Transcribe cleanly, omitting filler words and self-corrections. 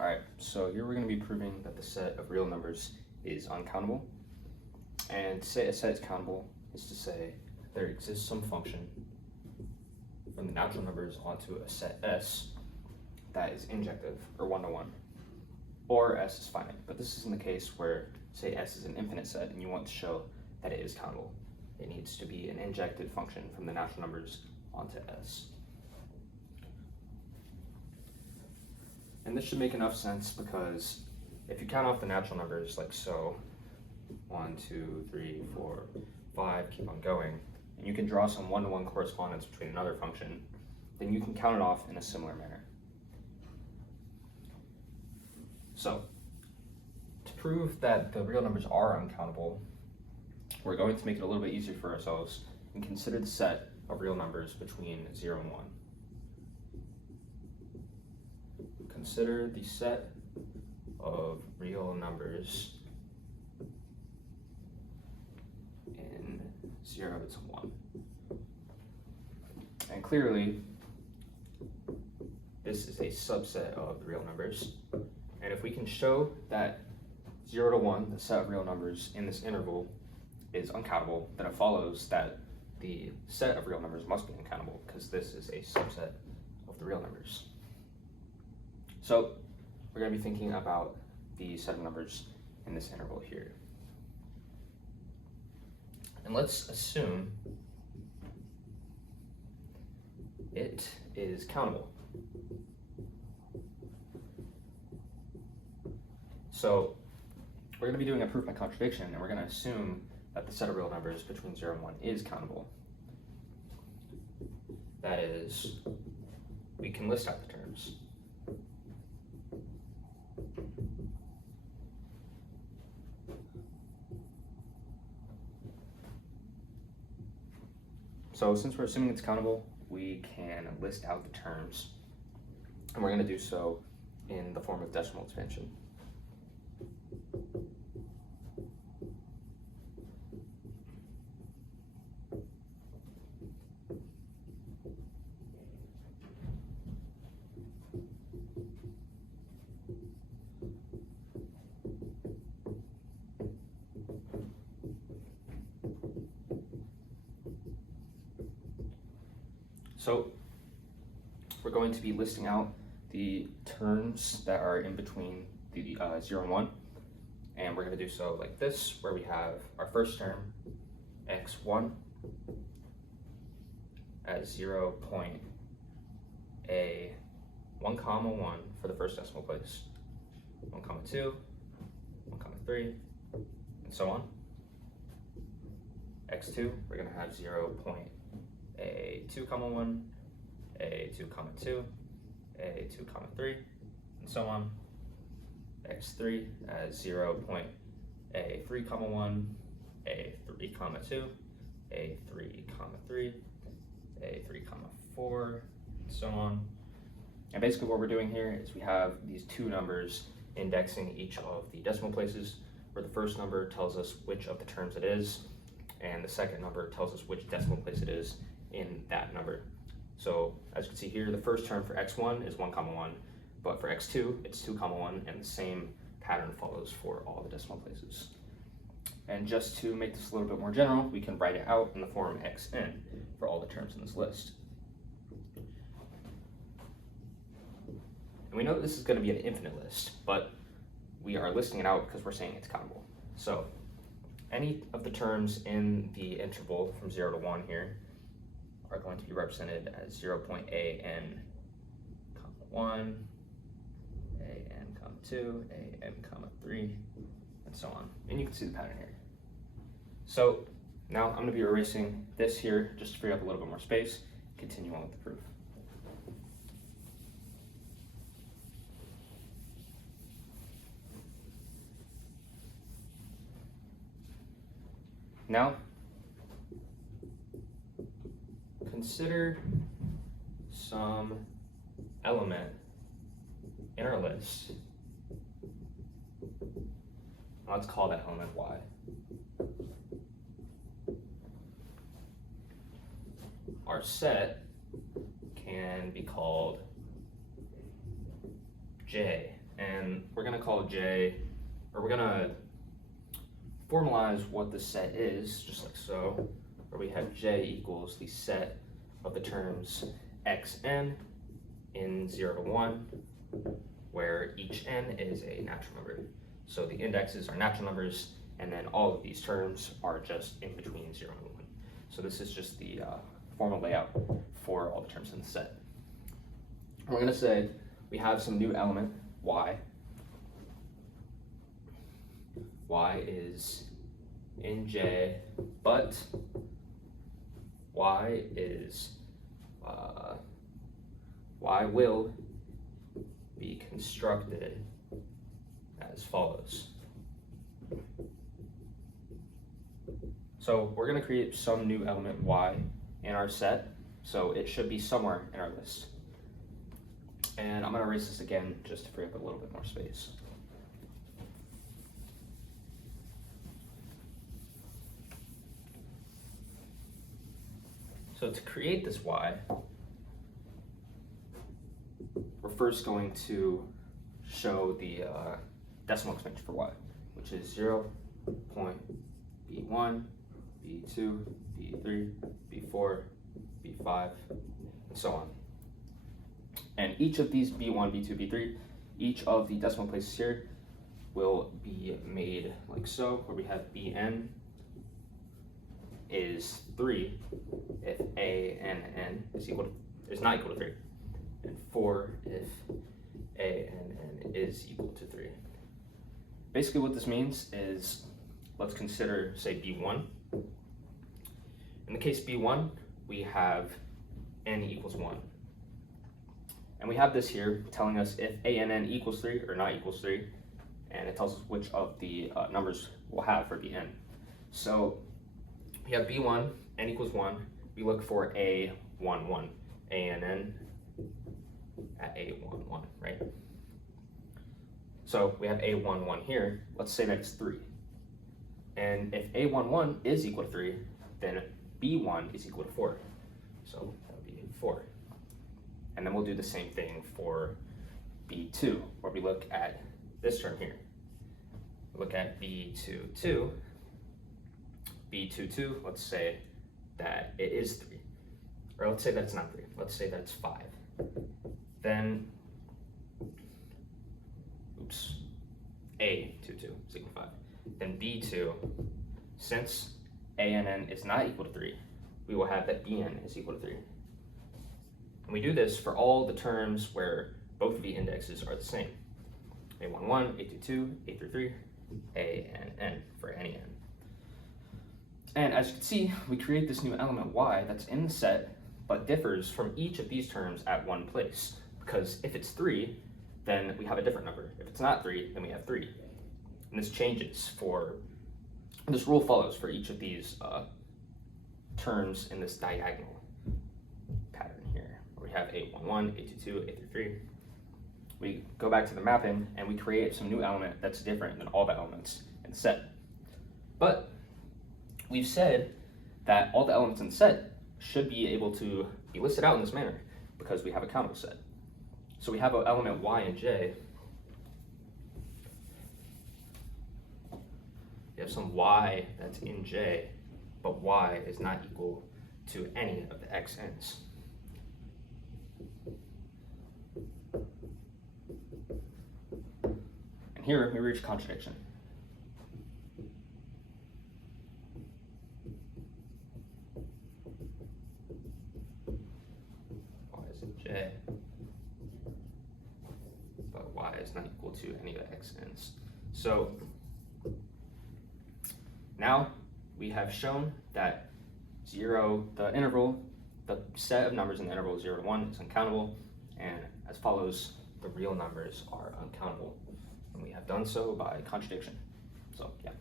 All right, so here we're going to be proving that the set of real numbers is uncountable. And to say a set is countable is to say there exists some function from the natural numbers onto a set S that is injective, or one-to-one, or S is finite. But this isn't the case where, say, S is an infinite set and you want to show that it is countable. It needs to be an injected function from the natural numbers onto S. And this should make enough sense because if you count off the natural numbers like so, 1, 2, 3, 4, 5, keep on going, and you can draw some one-to-one correspondence between another function, then you can count it off in a similar manner. So, to prove that the real numbers are uncountable, we're going to make it a little bit easier for ourselves and consider the set of real numbers between 0 and 1. Consider the set of real numbers in 0 to 1. And clearly, this is a subset of the real numbers. And if we can show that 0 to 1, the set of real numbers in this interval, is uncountable, then it follows that the set of real numbers must be uncountable because this is a subset of the real numbers. So we're going to be thinking about the set of numbers in this interval here. And let's assume it is countable. So we're going to be doing a proof by contradiction, and we're going to assume that the set of real numbers between 0 and 1 is countable. That is, we can list out the terms. So since we're assuming it's countable, we can list out the terms, and we're going to do so in the form of decimal expansion. So we're going to be listing out the terms that are in between the 0 and 1, and we're going to do so like this, where we have our first term, x1, as 0.a1, 1 for the first decimal place, 1, 2, 1, 3, and so on. x2, we're going to have 0.a2, 1, a2, 2, a2, 3, and so on. x3 as 0.a3, 1, a3, 2, a3, 3, a3, 4, and so on. And basically what we're doing here is we have these two numbers indexing each of the decimal places, where the first number tells us which of the terms it is, and the second number tells us which decimal place it is in that number. So as you can see here, the first term for x1 is 1, 1, but for x2 it's 2, 1, and the same pattern follows for all the decimal places. And just to make this a little bit more general, we can write it out in the form xn for all the terms in this list. And we know that this is going to be an infinite list, but we are listing it out because we're saying it's countable. So any of the terms in the interval from 0 to 1 here are going to be represented as 0.an, 1, an, 2, an, 3, and so on. And you can see the pattern here. So now I'm going to be erasing this here just to free up a little bit more space. Continue on with the proof. Now, consider some element in our list. Let's call that element y. Our set can be called J, and we're gonna call J, or we're gonna formalize what the set is, just like so, where we have J equals the set of the terms xn in 0 to 1, where each n is a natural number. So the indexes are natural numbers, and then all of these terms are just in between 0 and 1. So this is just the formal layout for all the terms in the set. We're going to say we have some new element, y. Y is in J, but y is y will be constructed as follows. So we're going to create some new element y in our set, so it should be somewhere in our list. And I'm going to erase this again just to free up a little bit more space. So to create this y, we're first going to show the decimal expansion for y, which is 0.b1, b2, b3, b4, b5, and so on. And each of these b1, b2, b3, each of the decimal places here will be made like so, where we have bn is 3 if a and n is not equal to 3, and 4 if a and n is equal to 3. Basically what this means is, let's consider, say, b1. In the case b1, we have n equals 1. And we have this here telling us if a and n equals 3 or not equals 3, and it tells us which of the numbers we'll have for bn. So we have b1, n equals 1. We look for a 1, 1, a and n at a 1, 1, right? So we have a 1, 1 here. Let's say that it's 3. And if a 1, 1 is equal to 3, then b1 is equal to 4. So that would be 4. And then we'll do the same thing for b2, where we look at this term here. We look at b22. b22, let's say that it is 3. Or let's say that's not 3. Let's say that's 5. Then, a22 is equal to 5. Then b2, since a and n is not equal to 3, we will have that bn is equal to 3. And we do this for all the terms where both of the indexes are the same. a11, a22, a33, a and n for any n. And as you can see, we create this new element y that's in the set, but differs from each of these terms at one place. Because if it's 3, then we have a different number. If it's not 3, then we have 3. And this changes this rule follows for each of these terms in this diagonal pattern here. Where we have a11, a22, a33. We go back to the mapping and we create some new element that's different than all the elements in the set. But we've said that all the elements in the set should be able to be listed out in this manner because we have a countable set. So we have an element y and j. We have some y that's in j, but y is not equal to any of the xn's. And here we reach contradiction. Y is in j, but y is not equal to any of the xn's. So now we have shown that the set of numbers in the interval 0 to 1 is uncountable, and as follows, the real numbers are uncountable. And we have done so by contradiction. So, yeah.